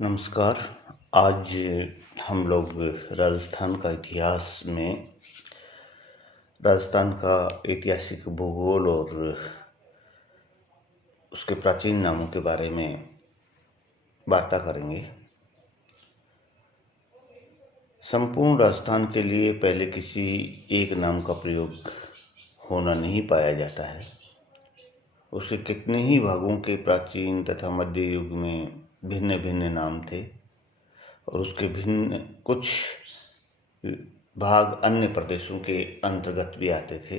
नमस्कार। आज हम लोग राजस्थान का इतिहास में राजस्थान का ऐतिहासिक भूगोल और उसके प्राचीन नामों के बारे में वार्ता करेंगे। संपूर्ण राजस्थान के लिए पहले किसी एक नाम का प्रयोग होना नहीं पाया जाता है। उसके कितने ही भागों के प्राचीन तथा मध्य युग में भिन्न भिन्न नाम थे और उसके भिन्न कुछ भाग अन्य प्रदेशों के अंतर्गत भी आते थे।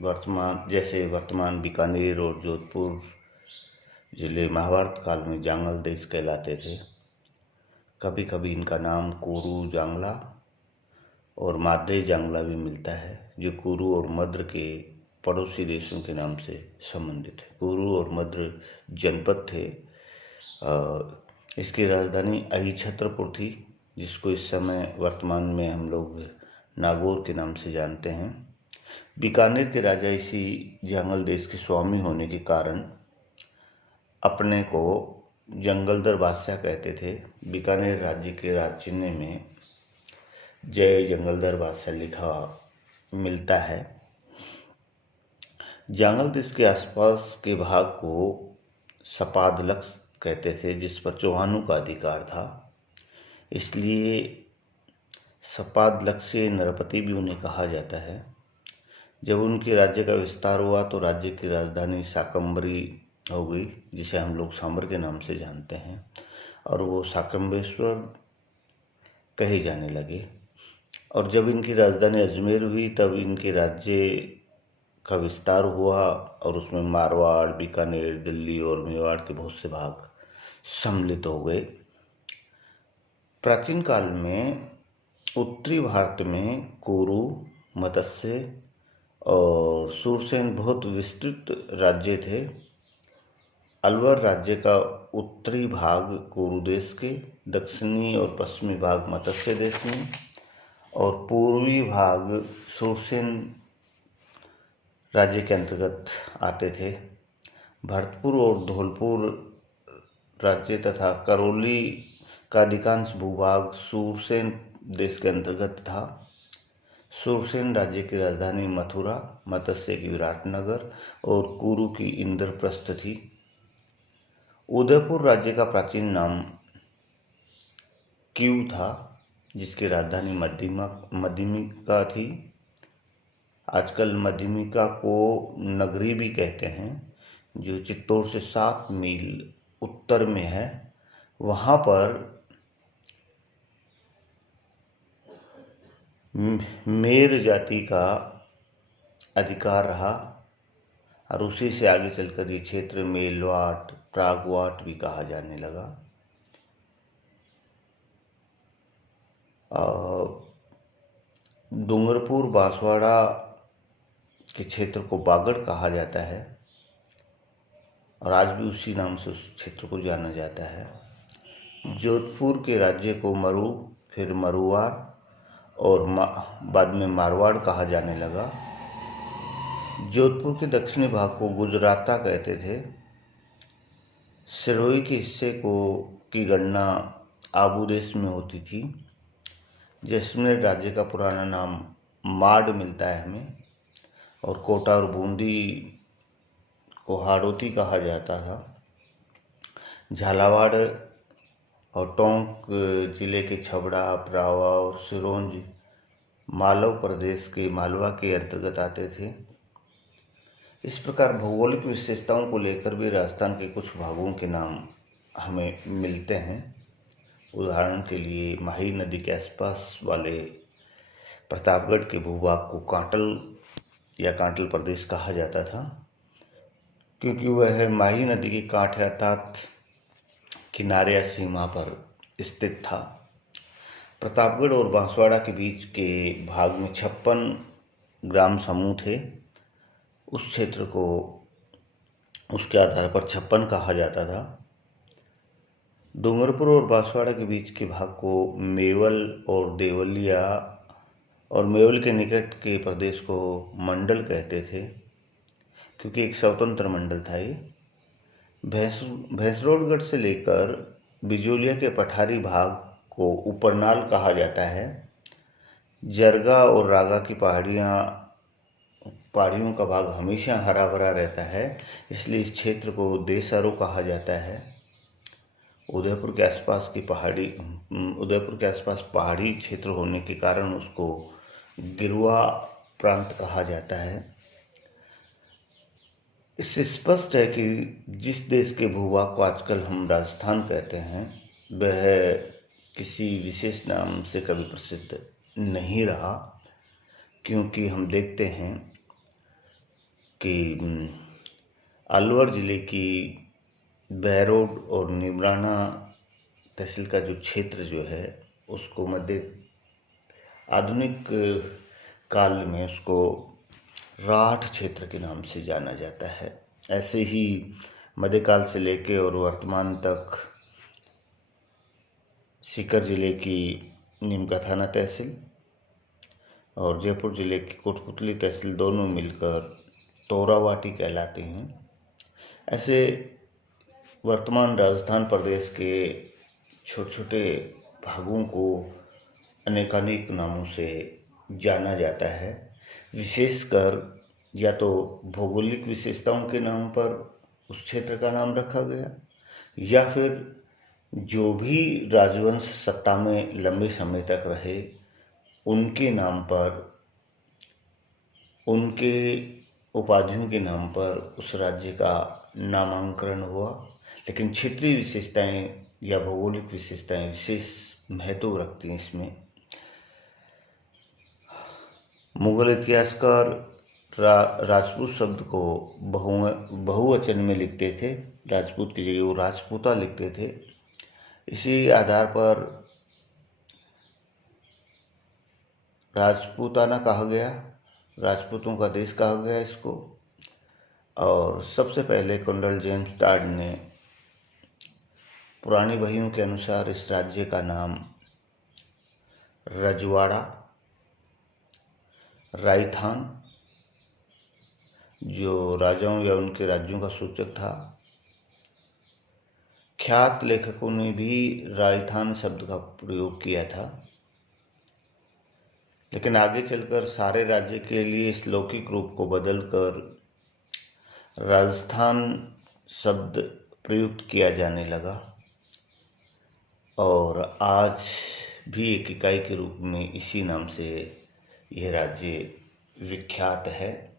वर्तमान बीकानेर और जोधपुर जिले महाभारत काल में जांगल देश कहलाते थे। कभी कभी इनका नाम कोरू जांगला और माद्रे जांगला भी मिलता है, जो कुरु और मद्र के पड़ोसी देशों के नाम से संबंधित है। कुरु और मद्र जनपद थे। इसकी राजधानी अहिछत्रपुर थी, जिसको इस समय वर्तमान में हम लोग नागौर के नाम से जानते हैं। बीकानेर के राजा इसी जंगल देश के स्वामी होने के कारण अपने को जंगलदर बादशाह कहते थे। बीकानेर राज्य के राज चिन्ह में जय जंगलदर बादशाह लिखा मिलता है। जांगल देश के आसपास के भाग को सपादलक्ष कहते थे, जिस पर चौहानों का अधिकार था। इसलिए सपादलक्ष्य नरपति भी उन्हें कहा जाता है। जब उनके राज्य का विस्तार हुआ तो राज्य की राजधानी शाकंभरी हो गई, जिसे हम लोग सांबर के नाम से जानते हैं, और वो शाकंभरेश्वर कहे जाने लगे। और जब इनकी राजधानी अजमेर हुई तब इनके राज्य का विस्तार हुआ और उसमें मारवाड़, बीकानेर, दिल्ली और मेवाड़ के बहुत से भाग सम्मिलित हो गए। प्राचीन काल में उत्तरी भारत में कोरु, मत्स्य और सूरसेन बहुत विस्तृत राज्य थे। अलवर राज्य का उत्तरी भाग कोरु देश के, दक्षिणी और पश्चिमी भाग मत्स्य देश में और पूर्वी भाग सूरसेन राज्य के अंतर्गत आते थे। भरतपुर और धौलपुर राज्य तथा करौली का अधिकांश भूभाग सूरसेन देश के अंतर्गत था। सूरसेन राज्य की राजधानी मथुरा, मत्स्य की विराटनगर और कुरु की इंद्रप्रस्थ थी। उदयपुर राज्य का प्राचीन नाम क्यू था, जिसकी राजधानी मध्यमिका थी। आजकल मध्यमिका को नगरी भी कहते हैं, जो चित्तौड़ से 7 मील उत्तर में है। वहाँ पर मेर जाति का अधिकार रहा और उसी से आगे चलकर ये क्षेत्र मेलवाट, प्रागवाट भी कहा जाने लगा। डूंगरपुर बांसवाड़ा के क्षेत्र को बागड़ कहा जाता है और आज भी उसी नाम से उस क्षेत्र को जाना जाता है। जोधपुर के राज्य को मरु, फिर मरुवाड़ और बाद में मारवाड़ कहा जाने लगा। जोधपुर के दक्षिणी भाग को गुजराता कहते थे। सिरोही के हिस्से की गणना आबू देश में होती थी। जैसलमेर राज्य का पुराना नाम माड मिलता है हमें, और कोटा और बूंदी को हाड़ौती कहा जाता था। झालावाड़ और टोंक जिले के छबड़ा, प्रावा और सिरोंज मालव प्रदेश के मालवा के अंतर्गत आते थे। इस प्रकार भौगोलिक विशेषताओं को लेकर भी राजस्थान के कुछ भागों के नाम हमें मिलते हैं। उदाहरण के लिए माही नदी के आसपास वाले प्रतापगढ़ के भूभाग को कांटल या कांटल प्रदेश कहा जाता था, क्योंकि वह माही नदी के कांठे अर्थात किनारे या सीमा पर स्थित था। प्रतापगढ़ और बांसवाड़ा के बीच के भाग में 56 ग्राम समूह थे। उस क्षेत्र को उसके आधार पर 56 कहा जाता था। डूंगरपुर और बांसवाड़ा के बीच के भाग को मेवल और देवलिया और मेवल के निकट के प्रदेश को मंडल कहते थे, क्योंकि एक स्वतंत्र मंडल था ये। भैंसरोडगढ़ से लेकर बिजोलिया के पठारी भाग को ऊपरनाल कहा जाता है। जरगा और रागा की पहाड़ियों का भाग हमेशा हरा भरा रहता है, इसलिए इस क्षेत्र को देसारू कहा जाता है। उदयपुर के आसपास पहाड़ी क्षेत्र होने के कारण उसको गिरुआ प्रांत कहा जाता है। इससे स्पष्ट है कि जिस देश के भूभाग को आजकल हम राजस्थान कहते हैं, वह किसी विशेष नाम से कभी प्रसिद्ध नहीं रहा, क्योंकि हम देखते हैं कि अलवर जिले की बहरोड और निमराना तहसील का जो क्षेत्र जो है, उसको आधुनिक काल में उसको राठ क्षेत्र के नाम से जाना जाता है। ऐसे ही मध्यकाल से लेके और वर्तमान तक सीकर जिले की नीमकाथाना तहसील और जयपुर जिले की कोटपुतली तहसील दोनों मिलकर तोरावाटी कहलाती हैं। ऐसे वर्तमान राजस्थान प्रदेश के छोटे छोटे भागों को अनेकानेक नामों से जाना जाता है। विशेषकर या तो भौगोलिक विशेषताओं के नाम पर उस क्षेत्र का नाम रखा गया, या फिर जो भी राजवंश सत्ता में लंबे समय तक रहे उनके नाम पर, उनके उपाधियों के नाम पर उस राज्य का नामांकन हुआ। लेकिन क्षेत्रीय विशेषताएं या भौगोलिक विशेषताएं विशेष महत्व रखती हैं इसमें। मुगल इतिहासकार राजपूत शब्द को बहुवचन में लिखते थे, राजपूत की जगह वो राजपूता लिखते थे। इसी आधार पर राजपूताना कहा गया, राजपूतों का देश कहा गया इसको। और सबसे पहले कर्नल जेम्स टॉड ने पुरानी बहियों के अनुसार इस राज्य का नाम रजवाड़ा, राजस्थान, जो राजाओं या उनके राज्यों का सूचक था। ख्यात लेखकों ने भी राजस्थान शब्द का प्रयोग किया था, लेकिन आगे चलकर सारे राज्य के लिए इस लौकिक रूप को बदलकर राजस्थान शब्द प्रयुक्त किया जाने लगा और आज भी एक इकाई के रूप में इसी नाम से यह राज्य विख्यात है।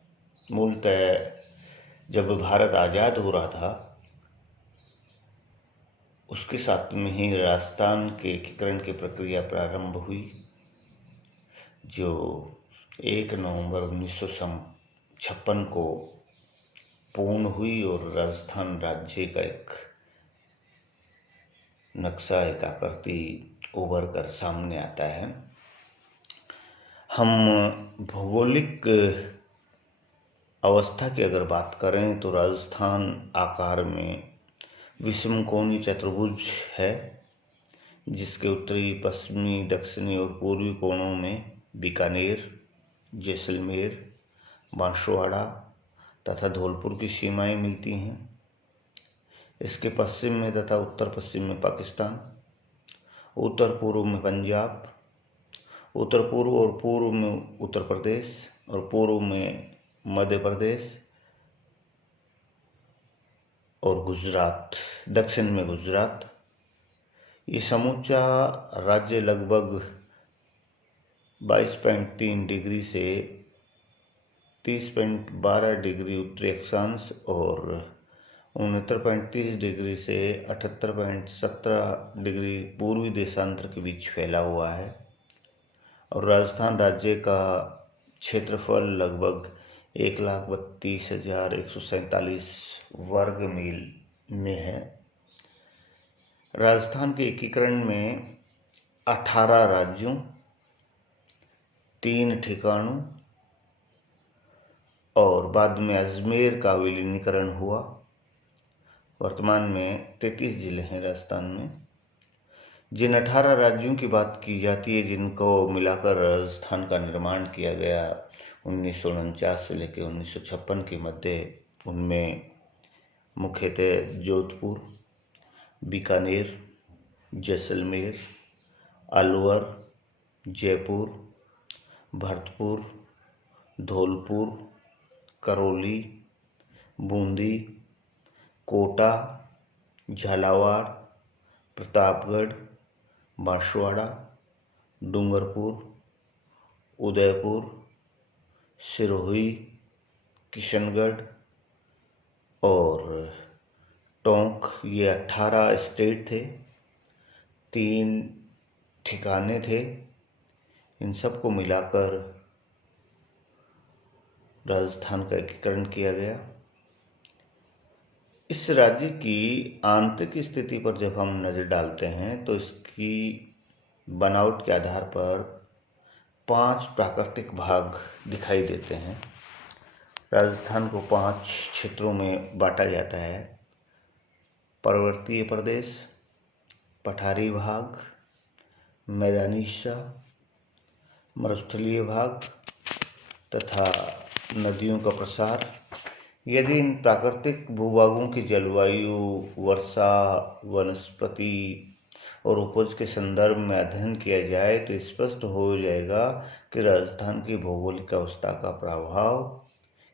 मूलतः जब भारत आज़ाद हो रहा था उसके साथ में ही राजस्थान के एकीकरण की प्रक्रिया प्रारंभ हुई, जो 1 नवंबर 1956 को पूर्ण हुई और राजस्थान राज्य का एक नक्शा, एक आकृति उभर कर सामने आता है। हम भौगोलिक अवस्था की अगर बात करें तो राजस्थान आकार में विषमकोणीय चतुर्भुज है, जिसके उत्तरी, पश्चिमी, दक्षिणी और पूर्वी कोणों में बीकानेर, जैसलमेर, बांसवाड़ा तथा धौलपुर की सीमाएं मिलती हैं। इसके पश्चिम में तथा उत्तर पश्चिम में पाकिस्तान, उत्तर पूर्व में पंजाब, उत्तर पूर्व और पूर्व में उत्तर प्रदेश और पूर्व में मध्य प्रदेश और गुजरात, दक्षिण में गुजरात। ये समूचा राज्य लगभग 22.3 डिग्री से 30.12 डिग्री उत्तरी अक्षांश और 69.30 डिग्री से 78.17 डिग्री पूर्वी देशांतर के बीच फैला हुआ है। और राजस्थान राज्य का क्षेत्रफल लगभग 1,32,147 वर्ग मील में है। राजस्थान के एकीकरण में 18 राज्यों, 3 ठिकानों और बाद में अजमेर का विलीनीकरण हुआ। वर्तमान में 33 जिले हैं राजस्थान में। जिन 18 राज्यों की बात की जाती है, जिनको मिलाकर राजस्थान का निर्माण किया गया 1949 से लेकर 1956 के मध्य, उनमें मुख्यतः जोधपुर, बीकानेर, जैसलमेर, अलवर, जयपुर, भरतपुर, धौलपुर, करौली, बूंदी, कोटा, झालावाड़, प्रतापगढ़, बांसवाड़ा, डूंगरपुर, उदयपुर, सिरोही, किशनगढ़ और टोंक। ये 18 स्टेट थे, 3 ठिकाने थे। इन सबको मिलाकर राजस्थान का एकीकरण किया गया। इस राज्य की आंतरिक स्थिति पर जब हम नज़र डालते हैं तो इसकी बनावट के आधार पर 5 प्राकृतिक भाग दिखाई देते हैं। राजस्थान को 5 क्षेत्रों में बांटा जाता है: पर्वतीय प्रदेश, पठारी भाग, मैदानी हिस्सा, मरुस्थलीय भाग तथा नदियों का प्रसार। यदि इन प्राकृतिक भूभागों की जलवायु, वर्षा, वनस्पति और उपज के संदर्भ में अध्ययन किया जाए तो स्पष्ट हो जाएगा कि राजस्थान की भौगोलिक अवस्था का प्रभाव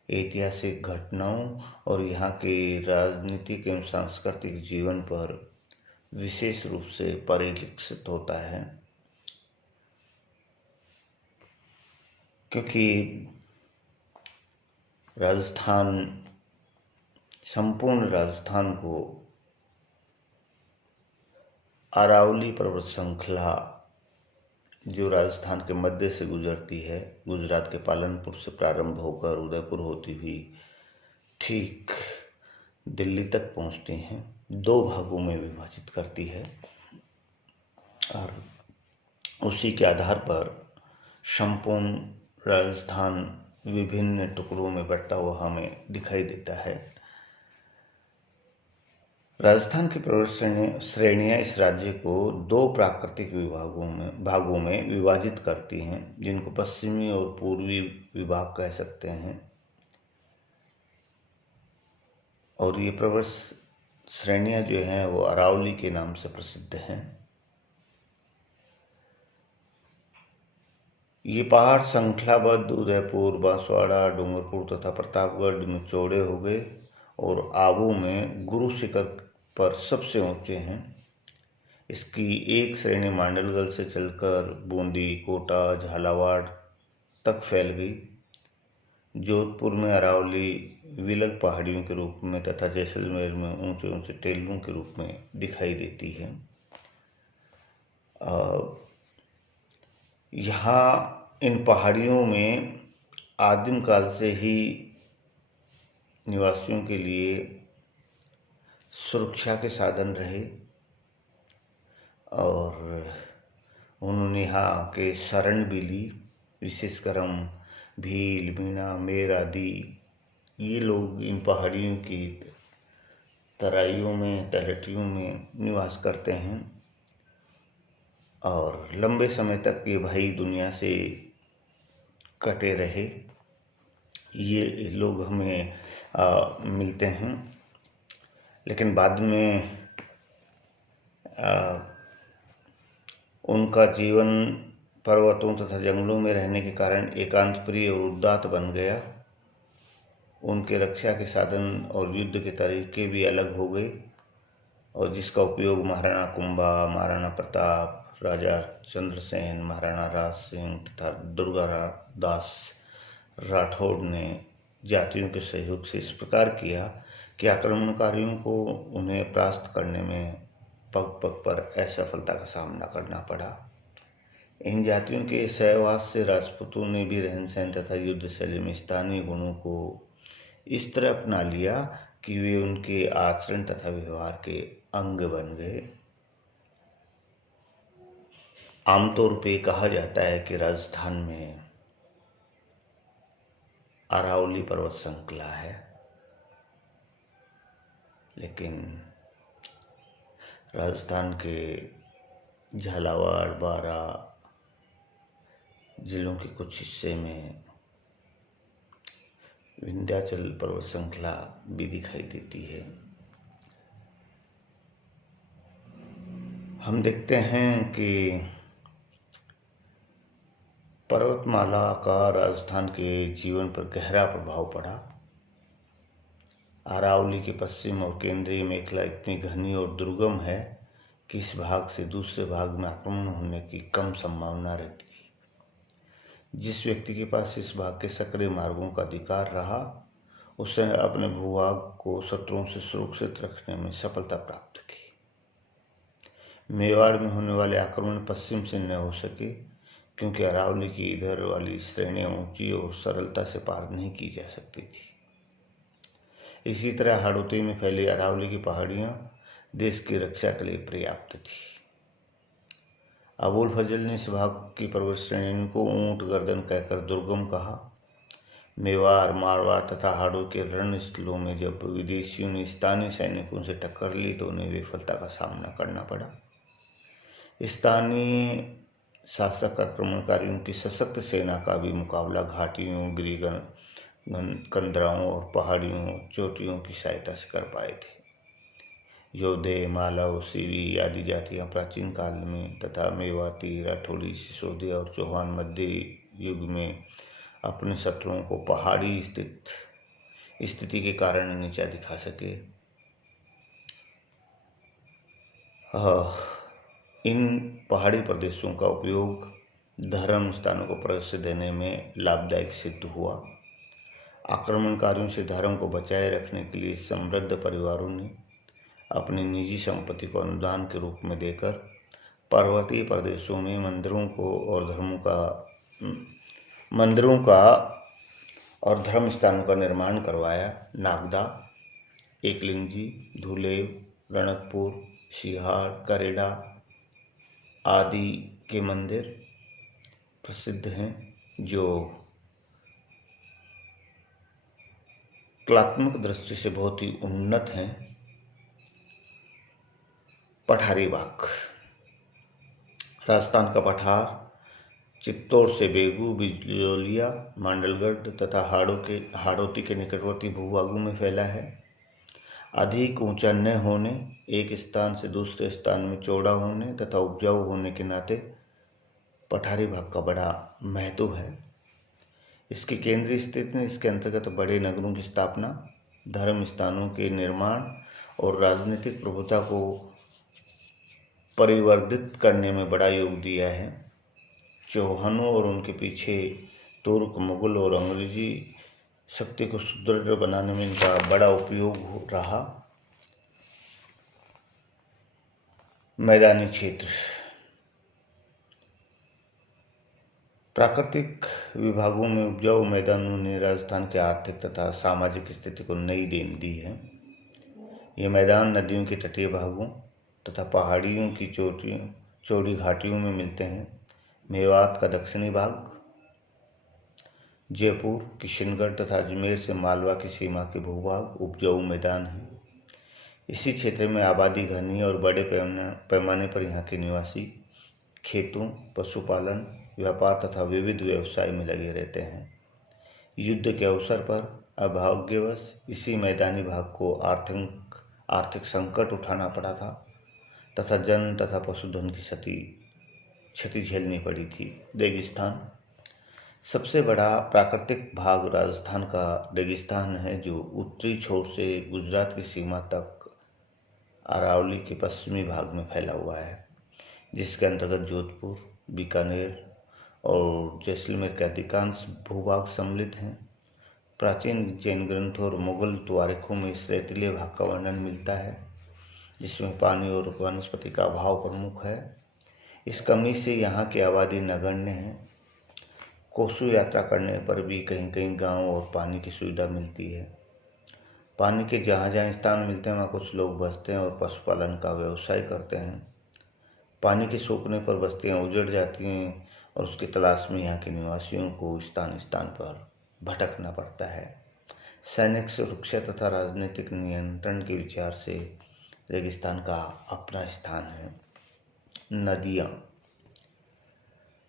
ऐतिहासिक घटनाओं और यहाँ के राजनीतिक एवं सांस्कृतिक जीवन पर विशेष रूप से परिलक्षित होता है। क्योंकि संपूर्ण राजस्थान को अरावली पर्वत श्रृंखला, जो राजस्थान के मध्य से गुजरती है, गुजरात के पालनपुर से प्रारंभ होकर उदयपुर होती हुई ठीक दिल्ली तक पहुंचती हैं, 2 भागों में विभाजित करती है और उसी के आधार पर संपूर्ण राजस्थान विभिन्न टुकड़ों में बंटा हुआ हमें दिखाई देता है। राजस्थान की पर्वत श्रेणियाँ इस राज्य को 2 प्राकृतिक भागों में विभाजित करती हैं, जिनको पश्चिमी और पूर्वी विभाग कह सकते हैं। और ये पर्वत श्रेणियाँ जो हैं वो अरावली के नाम से प्रसिद्ध हैं। ये पहाड़ श्रृंखलाबद्ध उदयपुर, बांसवाड़ा, डूंगरपुर तथा प्रतापगढ़ में चौड़े हो गए और आबू में गुरु शिखर पर सबसे ऊंचे हैं। इसकी एक श्रेणी मांडलगढ़ से चलकर बूंदी, कोटा, झालावाड़ तक फैल गई। जोधपुर में अरावली विलग पहाड़ियों के रूप में तथा जैसलमेर में ऊंचे ऊंचे टेलों के रूप में दिखाई देती है। यहाँ इन पहाड़ियों में आदिम काल से ही निवासियों के लिए सुरक्षा के साधन रहे और उन्होंने यहाँ के शरण भी ली। विशेषकर हम भील, मीणा, मेर आदि ये लोग इन पहाड़ियों की तराइयों में, तलहटियों में निवास करते हैं और लंबे समय तक ये भाई दुनिया से कटे रहे। ये लोग हमें मिलते हैं, लेकिन बाद में उनका जीवन पर्वतों तथा जंगलों में रहने के कारण एकांत प्रिय और उदात्त बन गया। उनके रक्षा के साधन और युद्ध के तरीके भी अलग हो गए और जिसका उपयोग महाराणा कुंभा, महाराणा प्रताप, राजा चंद्रसेन, महाराणा राज सिंह तथा दुर्गादास राठौड़ ने जातियों के सहयोग से इस प्रकार किया कि आक्रमणकारियों को उन्हें परास्त करने में पग पग पर असफलता का सामना करना पड़ा। इन जातियों के सहवास से राजपूतों ने भी रहन सहन तथा युद्ध शैली में स्थानीय गुणों को इस तरह अपना लिया कि वे उनके आचरण तथा व्यवहार के अंग बन गए। आमतौर पे कहा जाता है कि राजस्थान में अरावली पर्वत श्रृंखला है, लेकिन राजस्थान के झालावाड़, बारा जिलों के कुछ हिस्से में विंध्याचल पर्वत श्रृंखला भी दिखाई देती है। हम देखते हैं कि पर्वतमाला का राजस्थान के जीवन पर गहरा प्रभाव पड़ा। अरावली के पश्चिम और केंद्रीय मेखला इतनी घनी और दुर्गम है कि इस भाग से दूसरे भाग में आक्रमण होने की कम संभावना रहती थी। जिस व्यक्ति के पास इस भाग के सक्रिय मार्गों का अधिकार रहा, उसने अपने भूभाग को शत्रुओं से सुरक्षित रखने में सफलता प्राप्त की। मेवाड़ में होने वाले आक्रमण पश्चिम से न हो सके क्योंकि अरावली की इधर वाली श्रेणियां ऊंची और सरलता से पार नहीं की जा सकती थी। इसी तरह हाड़ौती में फैली अरावली की पहाड़ियां देश की रक्षा के लिए पर्याप्त थी। अबुल फजल ने इस भाग की पर्वत श्रेणी को ऊंट गर्दन कहकर दुर्गम कहा। मेवाड़, मारवाड़ तथा हाड़ों के रणस्थलों में जब विदेशियों ने स्थानीय सैनिकों से टक्कर ली तो उन्हें विफलता का सामना करना पड़ा। स्थानीय शासक आक्रमणकारियों की सशक्त सेना का भी मुकाबला घाटियों, गिरिगन कंदराओं और पहाड़ियों चोटियों की सहायता से कर पाए थे। योधे, मालव, सीवी आदि जातियां प्राचीन काल में तथा मेवाती, राठौड़ी, सिसोदिया और चौहान मध्य युग में अपने शत्रुओं को पहाड़ी स्थिति के कारण नीचा दिखा सके। इन पहाड़ी प्रदेशों का उपयोग धर्म स्थानों को प्रवेश देने में लाभदायक सिद्ध हुआ। आक्रमणकारियों से धर्म को बचाए रखने के लिए समृद्ध परिवारों ने अपनी निजी संपत्ति को अनुदान के रूप में देकर पर्वतीय प्रदेशों में मंदिरों का और धर्म स्थानों का निर्माण करवाया। नागदा, एकलिंगजी, धुलेव, रणकपुर, सिहाड़, करेड़ा आदि के मंदिर प्रसिद्ध हैं जो कलात्मक दृष्टि से बहुत ही उन्नत हैं। पठारी बाग, राजस्थान का पठार चित्तौड़ से बेगू, बिजोलिया, मांडलगढ़ तथा हाड़ौती के निकटवर्ती भूभागों में फैला है। अधिक ऊंचा न होने, एक स्थान से दूसरे स्थान में चौड़ा होने तथा उपजाऊ होने के नाते पठारी भाग का बड़ा महत्व है। इसकी केंद्रीय स्थिति ने इसके अंतर्गत बड़े नगरों की स्थापना, धर्म स्थानों के निर्माण और राजनीतिक प्रभुता को परिवर्धित करने में बड़ा योग दिया है। चौहानों और उनके पीछे तुर्क, मुगल और अंग्रेजी शक्ति को सुदृढ़ बनाने में इनका बड़ा उपयोग रहा। मैदानी क्षेत्र, प्राकृतिक विभागों में उपजाऊ मैदानों ने राजस्थान के आर्थिक तथा सामाजिक स्थिति को नई देन दी है। ये मैदान नदियों के तटीय भागों तथा पहाड़ियों की चौड़ी घाटियों में मिलते हैं। मेवात का दक्षिणी भाग जयपुर, किशनगढ़ तथा अजमेर से मालवा की सीमा के भूभाग उपजाऊ मैदान हैं। इसी क्षेत्र में आबादी घनी और बड़े पैमाने पर यहाँ के निवासी खेतों, पशुपालन, व्यापार तथा विविध व्यवसाय में लगे रहते हैं। युद्ध के अवसर पर अभाग्यवश इसी मैदानी भाग को आर्थिक संकट उठाना पड़ा था तथा जन तथा पशुधन की क्षति झेलनी पड़ी थी। रेगिस्तान, सबसे बड़ा प्राकृतिक भाग राजस्थान का रेगिस्तान है जो उत्तरी छोर से गुजरात की सीमा तक अरावली के पश्चिमी भाग में फैला हुआ है, जिसके अंतर्गत जोधपुर, बीकानेर और जैसलमेर के अधिकांश भूभाग सम्मिलित हैं। प्राचीन जैन ग्रंथों और मुगल तवारीखों में इस रेतीले भाग का वर्णन मिलता है जिसमें पानी और वनस्पति का अभाव प्रमुख है। इस कमी से यहाँ की आबादी नगण्य है। कोसों यात्रा करने पर भी कहीं कहीं गांव और पानी की सुविधा मिलती है। पानी के जहाँ जहाँ स्थान मिलते हैं वहाँ कुछ लोग बसते हैं और पशुपालन का व्यवसाय करते हैं। पानी के सूखने पर बस्तियाँ उजड़ जाती हैं और उसकी तलाश में यहाँ के निवासियों को स्थान स्थान पर भटकना पड़ता है। सैनिक सुरक्षा तथा राजनीतिक नियंत्रण के विचार से रेगिस्तान का अपना स्थान है।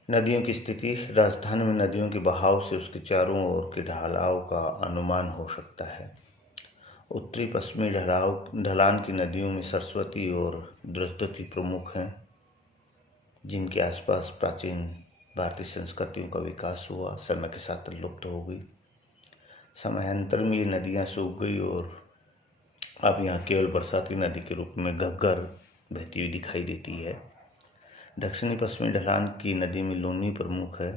नदियों की स्थिति, राजस्थान में नदियों के बहाव से उसके चारों ओर के ढलाव का अनुमान हो सकता है। उत्तरी पश्चिमी ढलान की नदियों में सरस्वती और द्रष्टति प्रमुख हैं। जिनके आसपास प्राचीन भारतीय संस्कृतियों का विकास हुआ, समय के साथ लुप्त हो गई। समयांतर में ये नदियाँ सूख गई और अब यहाँ केवल बरसाती नदी के रूप में घग्गर बहती हुई दिखाई देती है। दक्षिणी पश्चिमी ढलान की नदी में लूनी प्रमुख है,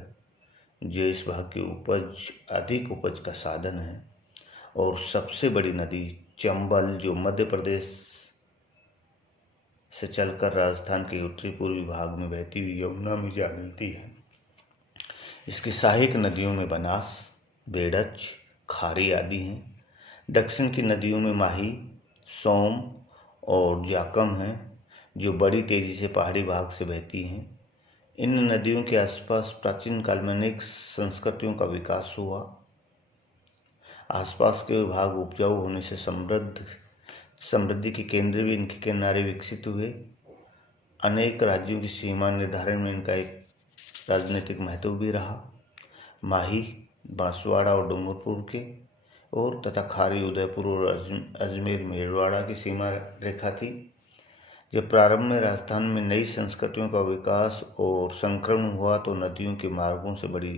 जो इस भाग की अधिक उपज का साधन है। और सबसे बड़ी नदी चंबल, जो मध्य प्रदेश से चलकर राजस्थान के उत्तरी पूर्वी भाग में बहती हुई यमुना में जा मिलती है। इसकी सहायक नदियों में बनास, बेड़च, खारी आदि हैं। दक्षिण की नदियों में माही, सोम और जाकम हैं, जो बड़ी तेजी से पहाड़ी भाग से बहती हैं। इन नदियों के आसपास प्राचीन काल में अनेक संस्कृतियों का विकास हुआ। आसपास के भाग उपजाऊ होने से समृद्धि के केंद्र भी इनके किनारे विकसित हुए। अनेक राज्यों की सीमा निर्धारण में इनका एक राजनीतिक महत्व भी रहा। माही बांसवाड़ा और डूंगरपुर के और तथा खारी उदयपुर और अजमेर मेरवाड़ा की सीमा रेखा थी। जब प्रारंभ में राजस्थान में नई संस्कृतियों का विकास और संक्रमण हुआ तो नदियों के मार्गों से बड़ी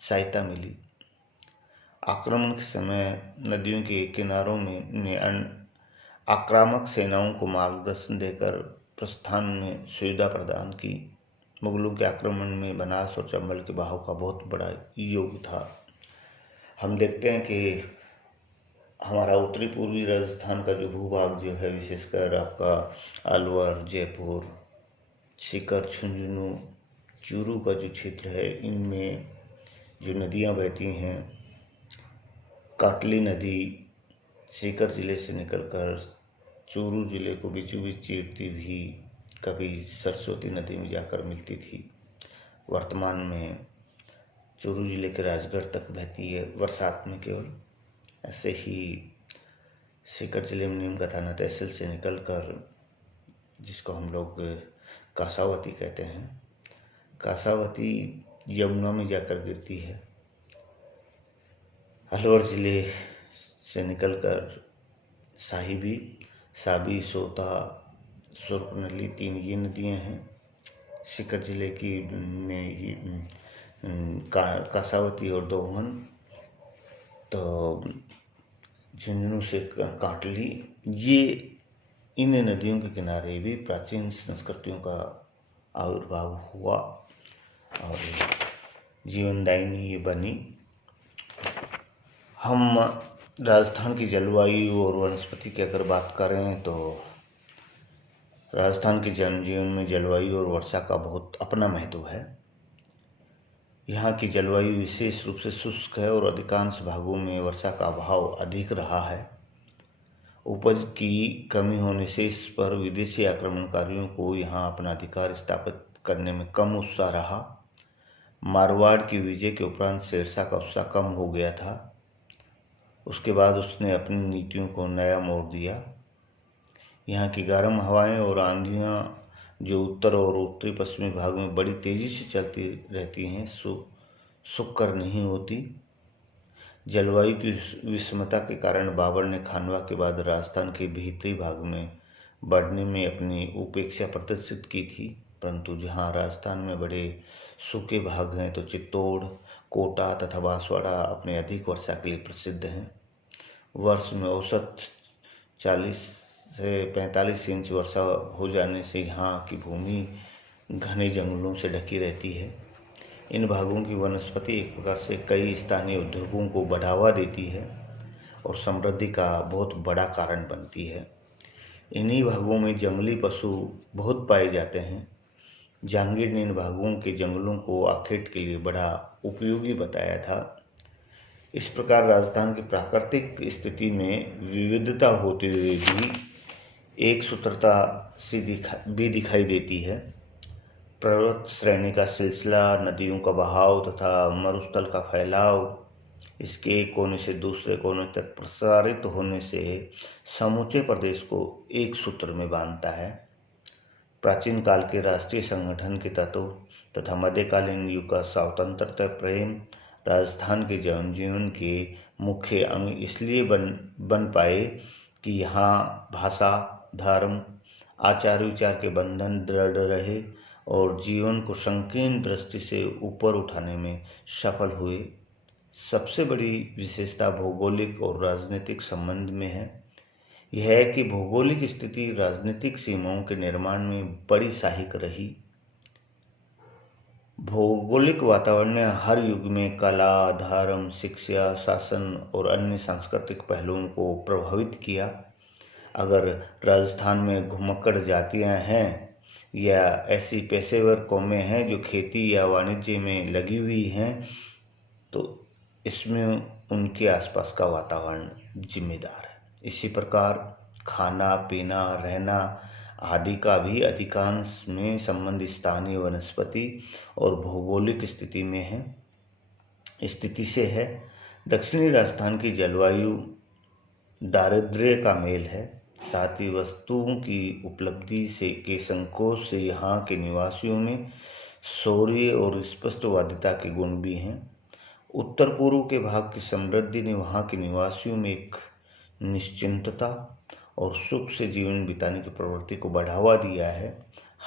सहायता मिली। आक्रमण के समय नदियों के किनारों में आक्रामक सेनाओं को मार्गदर्शन देकर प्रस्थान में सुविधा प्रदान की। मुगलों के आक्रमण में बनास और चंबल के बहाव का बहुत बड़ा योग था। हम देखते हैं कि हमारा उत्तरी पूर्वी राजस्थान का जो भूभाग जो है, विशेषकर आपका अलवर, जयपुर, सीकर, झुंझुनू, चूरू का जो क्षेत्र है, इनमें जो नदियां बहती हैं, काटली नदी सीकर जिले से निकलकर चूरू जिले को बीचों बीच चीरती हुई कभी सरस्वती नदी में जाकर मिलती थी। वर्तमान में चूरू जिले के राजगढ़ तक बहती है बरसात में केवल। ऐसे ही सीकर जिले में नीम का थाना तहसील से निकलकर, जिसको हम लोग कासावती कहते हैं, कासावती यमुना में जाकर गिरती है। अलवर जिले से निकलकर साहिबी, साबी, सोता, सुरपनली, 3 ये नदियाँ हैं। सीकर जिले की में ही कासावती और दोहन, तो झुंझुनू से काटली, ये इन नदियों के किनारे भी प्राचीन संस्कृतियों का आविर्भाव हुआ और जीवनदायिनी ये बनी। हम राजस्थान की जलवायु और वनस्पति की अगर बात करें तो राजस्थान के जनजीवन में जलवायु और वर्षा का बहुत अपना महत्व है। यहाँ की जलवायु विशेष रूप से शुष्क है और अधिकांश भागों में वर्षा का अभाव अधिक रहा है। उपज की कमी होने से इस पर विदेशी आक्रमणकारियों को यहाँ अपना अधिकार स्थापित करने में कम उत्साह रहा। मारवाड़ की विजय के उपरांत शेरशाह का उत्साह कम हो गया था। उसके बाद उसने अपनी नीतियों को नया मोड़ दिया। यहाँ की गर्म हवाएं और आंधियाँ जो उत्तर और उत्तरी पश्चिमी भाग में बड़ी तेज़ी से चलती रहती हैं, सुखकर नहीं होती। जलवायु की विषमता के कारण बाबर ने खानवा के बाद राजस्थान के भीतरी भाग में बढ़ने में अपनी उपेक्षा प्रदर्शित की थी, परंतु जहाँ राजस्थान में बड़े सूखे भाग हैं तो चित्तौड़, कोटा तथा बांसवाड़ा अपने अधिक वर्षा के लिए प्रसिद्ध हैं। वर्ष में औसत 40 से 45 इंच वर्षा हो जाने से यहाँ की भूमि घने जंगलों से ढकी रहती है। इन भागों की वनस्पति एक प्रकार से कई स्थानीय उद्योगों को बढ़ावा देती है और समृद्धि का बहुत बड़ा कारण बनती है। इन्हीं भागों में जंगली पशु बहुत पाए जाते हैं। जहांगीर ने इन भागों के जंगलों को आखेट के लिए बड़ा उपयोगी बताया था। इस प्रकार राजस्थान की प्राकृतिक स्थिति में विविधता होते हुए भी एक सूत्रता सी दिखाई देती है। पर्वत श्रेणी का सिलसिला, नदियों का बहाव तथा मरुस्थल का फैलाव इसके एक कोने से दूसरे कोने तक प्रसारित होने से समूचे प्रदेश को एक सूत्र में बांधता है। प्राचीन काल के राष्ट्रीय संगठन के तत्व तथा मध्यकालीन युग का स्वतंत्रता प्रेम राजस्थान के जनजीवन के मुख्य अंग इसलिए बन पाए कि यहाँ भाषा, धर्म, आचार विचार के बंधन दृढ़ रहे और जीवन को संकीर्ण दृष्टि से ऊपर उठाने में सफल हुए। सबसे बड़ी विशेषता भौगोलिक और राजनीतिक संबंध में है। यह है कि भौगोलिक स्थिति राजनीतिक सीमाओं के निर्माण में बड़ी सहायक रही। भौगोलिक वातावरण ने हर युग में कला, धर्म, शिक्षा, शासन और अन्य सांस्कृतिक पहलुओं को प्रभावित किया। अगर राजस्थान में घुमक्कड़ जातियां हैं या ऐसी पेशेवर कौमें हैं जो खेती या वाणिज्य में लगी हुई हैं, तो इसमें उनके आसपास का वातावरण जिम्मेदार है। इसी प्रकार खाना, पीना, रहना आदि का भी अधिकांश में संबंध स्थानीय वनस्पति और भौगोलिक स्थिति से है। दक्षिणी राजस्थान की जलवायु दारिद्र्य का मेल है, साथ ही वस्तुओं की उपलब्धि के संकोच से यहाँ के निवासियों में शौर्य और स्पष्टवादिता के गुण भी हैं। उत्तर पूर्व के भाग की समृद्धि ने वहाँ के निवासियों में एक निश्चिंतता और सुख से जीवन बिताने की प्रवृत्ति को बढ़ावा दिया है।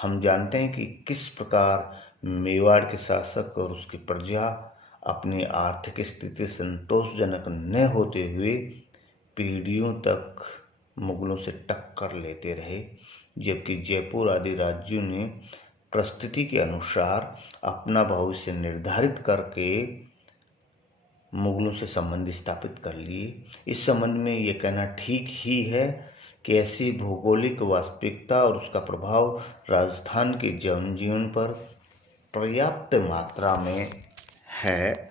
हम जानते हैं कि किस प्रकार मेवाड़ के शासक और उसकी प्रजा अपनी आर्थिक स्थिति संतोषजनक न होते हुए पीढ़ियों तक मुगलों से टक्कर लेते रहे, जबकि जयपुर आदि राज्यों ने परिस्थिति के अनुसार अपना भविष्य निर्धारित करके मुगलों से संबंध स्थापित कर लिए। इस संबंध में ये कहना ठीक ही है कि ऐसी भौगोलिक वास्तविकता और उसका प्रभाव राजस्थान के जनजीवन पर पर्याप्त मात्रा में है।